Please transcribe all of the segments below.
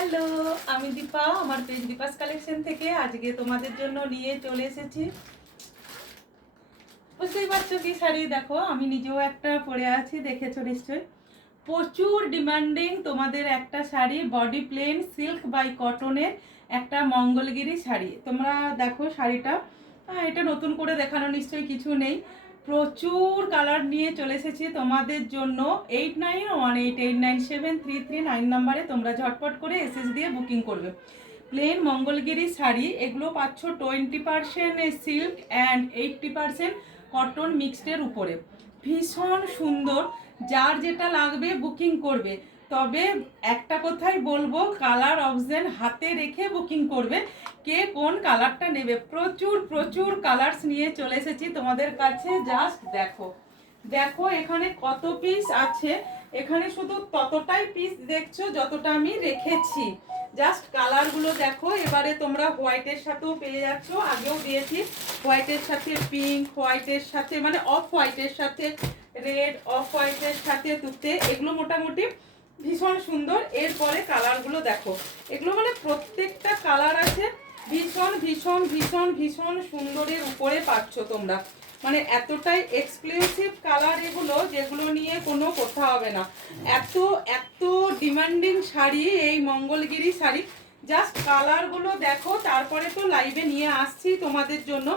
Hello, আমি দীপা। আমার page Deepa's collection থেকে আজকে তোমাদের জন্য নিয়ে চলে এসেছি। বুঝতেই পারছো কি শাড়ি, দেখো আমি নিজেও একটা পরে আছি, দেখেছো নিশ্চয়ই। প্রচুর ডিমান্ডিং তোমাদের একটা sari, body plain silk by কটনের একটা মঙ্গলগিরি শাড়ি। তোমরা দেখো শাড়িটা, এটা নতুন করে দেখানো নিশ্চয়ই কিছু নেই। প্রচুর কালার নিয়ে চলে এসেছি তোমাদের জন্য। 8918897339 নাম্বারে তোমরা ঝটপট করে এসএস দিয়ে বুকিং করবে। প্লেন মঙ্গলগিরি শাড়ি, এগুলো পাচ্ছ 20% সিল্ক অ্যান্ড 80% কটন মিক্সডের উপরে। ভীষণ সুন্দর, যার যেটা লাগবে বুকিং করবে। তবে একটা কথাই বলবো, কালার অপশন হাতে রেখে বুকিং করবে। কে কোন কালারটা নেবে, প্রচুর প্রচুর কালারস নিয়ে চলে এসেছি তোমাদের কাছে। জাস্ট দেখো দেখো এখানে কত পিস আছে। এখানে শুধু ততটাই পিস দেখছো যতটা আমি রেখেছি। জাস্ট কালারগুলো দেখো। এবারে তোমরা হোয়াইটের সাথেও পেয়ে যাচ্ছ, আগেও দিয়েছি। হোয়াইটের সাথে পিঙ্ক, হোয়াইটের সাথে মানে অফ হোয়াইটের সাথে রেড, অফ হোয়াইটের সাথে তুতে, এগুলো মোটামুটি ভীষণ সুন্দর। এরপরে কালারগুলো দেখো, এগুলো মানে প্রত্যেকটা কালার আছে ভীষণ ভীষণ ভীষণ ভীষণ সুন্দরের উপরে পাচ্ছ তোমরা। মানে এতটাই এক্সক্লুসিভ কালার এগুলো, যেগুলো নিয়ে কোনো কথা হবে না। এত এত ডিমান্ডিং শাড়ি এই মঙ্গলগিরি শাড়ি। জাস্ট কালারগুলো দেখো, তারপরে তো লাইভে নিয়ে আসছি তোমাদের জন্য।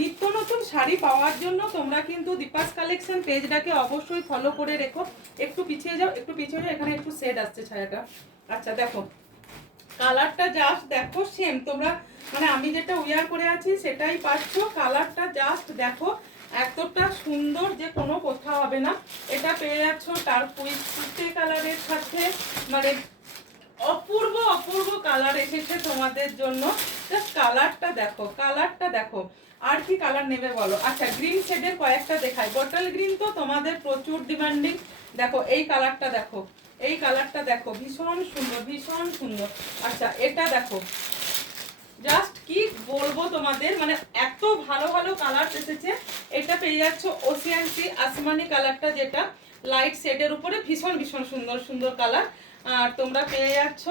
নিত্য নতুন শাড়ি পাওয়ার জন্য তোমরা কিন্তু দীপাস কালেকশন পেজটাকে অবশ্যই ফলো করে রেখো। একটু পিছিয়ে যাও, একটু পিছিয়ে যাও, এখানে একটু সেট আসছে ছায়াটা। আচ্ছা দেখো কালারটা জাস্ট দেখো, সেম তোমরা মানে আমি যেটা উইয়ার করে আছি সেটাই পাচ্ছ। কালারটা জাস্ট দেখো, এতটা সুন্দর যে কোনো কথা হবে না। এটা পেয়ে যাচ্ছ টারকুইজ কালারের সাথে, মানে অপূর্ব অপূর্ব কালার এসেছে তোমাদের জন্য। জাস্ট কালারটা দেখো, কালারটা দেখো। আর কি কালার নেবে বলো? আচ্ছা গ্রিন শেডের কয়েকটা দেখাই। বটল গ্রিন তো তোমাদের প্রচুর ডিমান্ডিং। দেখো এই কালারটা দেখো, এই কালারটা দেখো, ভীষণ সুন্দর ভীষণ সুন্দর। আচ্ছা এটা দেখো, জাস্ট কি বলবো তোমাদের, মানে এত ভালো ভালো কালার এসেছে। এটা পেয়ে যাচ্ছ ওসিয়ান সি আসমানি কালারটা, যেটা লাইট শেডের উপরে ভীষণ ভীষণ সুন্দর সুন্দর কালার। আর তোমরা পেয়ে যাচ্ছ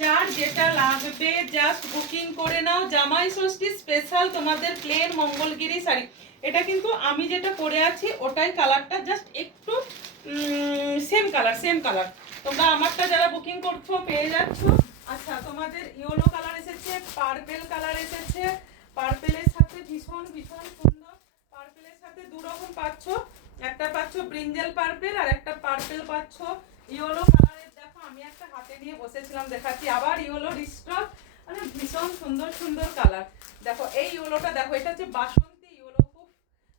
যার যেটা লাগবে জাস্ট বুকিং করে নাও। জামাই ষষ্ঠী স্পেশাল তোমাদের প্লেন মঙ্গলগিরি শাড়ি। এটা কিন্তু আমি যেটা পরে আছি ওটাই কালারটা, জাস্ট একটু সেম কালার সেম কালার। তোমরা আমারটা যারা বুকিং করছো পেয়ে যাচ্ছ। আচ্ছা তোমাদের ইয়েলো কালার এসেছে, পার্পেল কালার এসেছে। পার্পেলের সাথে ভীষণ ভীষণ সুন্দর। পার্পেলের সাথে দু রকম পাচ্ছ, একটা পাচ্ছ ব্রিঞ্জাল পার্পেল আর একটা পার্পেল পাচ্ছ ইয়েলো কালারের। দেখো আমি একটা হাতে নিয়ে বসেছিলাম, দেখাচ্ছি আবার ইয়েলো রিস্টক, মানে ভীষণ সুন্দর সুন্দর কালার। দেখো এই ইয়েলোটা দেখো, এটা হচ্ছে বাসন্তী ইয়েলো। খুব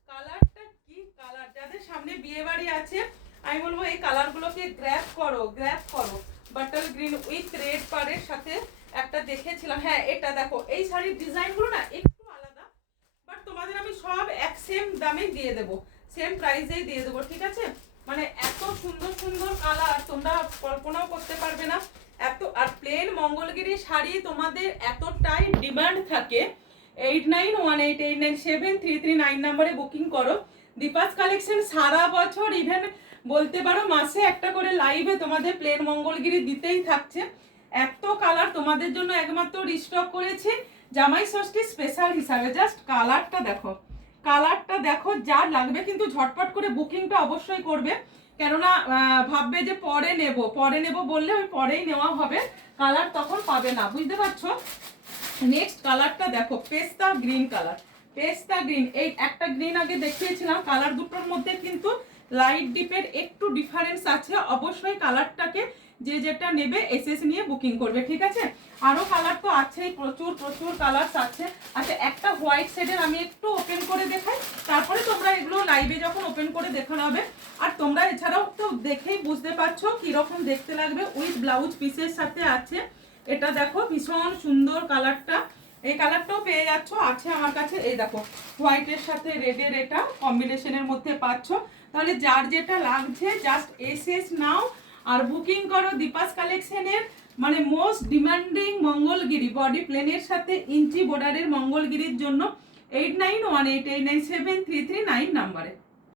কালারটা কি কালার, যাদের সামনে বিয়ে বাড়ি আছে আমি বলবো এই কালারগুলোকে গ্র্যাব করো গ্র্যাব করো। বাটল গ্রিন উইথ রেড পাড়ের সাথে একটা দেখেছিলাম। হ্যাঁ এটা দেখো, এই শাড়ির ডিজাইনগুলো না একটু আলাদা, বাট তোমাদের আমি সব এক সেম দামে দিয়ে দেবো, সেম প্রাইসেই দিয়ে দেবো, ঠিক আছে? মানে এত সুন্দর সুন্দর কালার তোমরা কল্পনাও করতে পারবে না। এত, আর প্লেন মঙ্গলগিরি শাড়ি তোমাদের এতটাই ডিমান্ড থাকে। 8918897339 নাম্বারে বুকিং করো। দীপাস কালেকশন সারা বছর, ইভেন বলতে পারো মাসে একটা করে লাইভে তোমাদের প্লেন মঙ্গলগিরি দিতেই থাকছে। এত কালার তোমাদের জন্য একমাত্র রিস্টক করেছি জামাই ষষ্ঠী স্পেশাল হিসাবে। জাস্ট কালারটা দেখো, কালারটা দেখো, যার লাগবে কিন্তু ঝটপট করে বুকিংটা অবশ্যই করবে। কেননা ভাববে যে পরে নেব বললে ওই পরেই নেওয়া হবে, কালার তখন পাবে না, বুঝতে পারছো? নেক্সট কালারটা দেখো, পেস্তা গ্রিন কালার। পেস্তা গ্রিন, এই একটা গ্রিন আগে দেখিয়েছিলাম, কালার দুটোর মধ্যে কিন্তু লাইট ডিপের একটু ডিফারেন্স আছে। অবশ্যই কালারটাকে যে যেটা নেবে এসএস নিয়ে বুকিং করবে, ঠিক আছে? আরো কালার তো আছেই, প্রচুর প্রচুর কালার আছে। আচ্ছা একটা হোয়াইট শেডের আমি একটু ওপেন করে দেখাই, তারপরে তোমরা এগুলো লাইভে যখন ওপেন করে দেখানো হবে। আর তোমরা এছাড়াও তো দেখেই বুঝতে পারছো কিরকম দেখতে লাগবে, উইথ ব্লাউজ পিসের সাথে আছে। এটা দেখো ভীষণ সুন্দর কালারটা, এই কালারটাও পেয়ে যাচ্ছ, আছে আমার কাছে। এই দেখো হোয়াইটের সাথে রেডের এটা কম্বিনেশনের মধ্যে পাচ্ছ। তাহলে যার যেটা লাগছে জাস্ট এসএস নাও আর বুকিং করো দীপাস কালেকশনের। মানে মোস্ট ডিমান্ডিং মঙ্গলগিরি বডি প্লেনের সাথে ইঞ্চি বর্ডারের মঙ্গলগিরির জন্য 8918897339 নাম্বারে।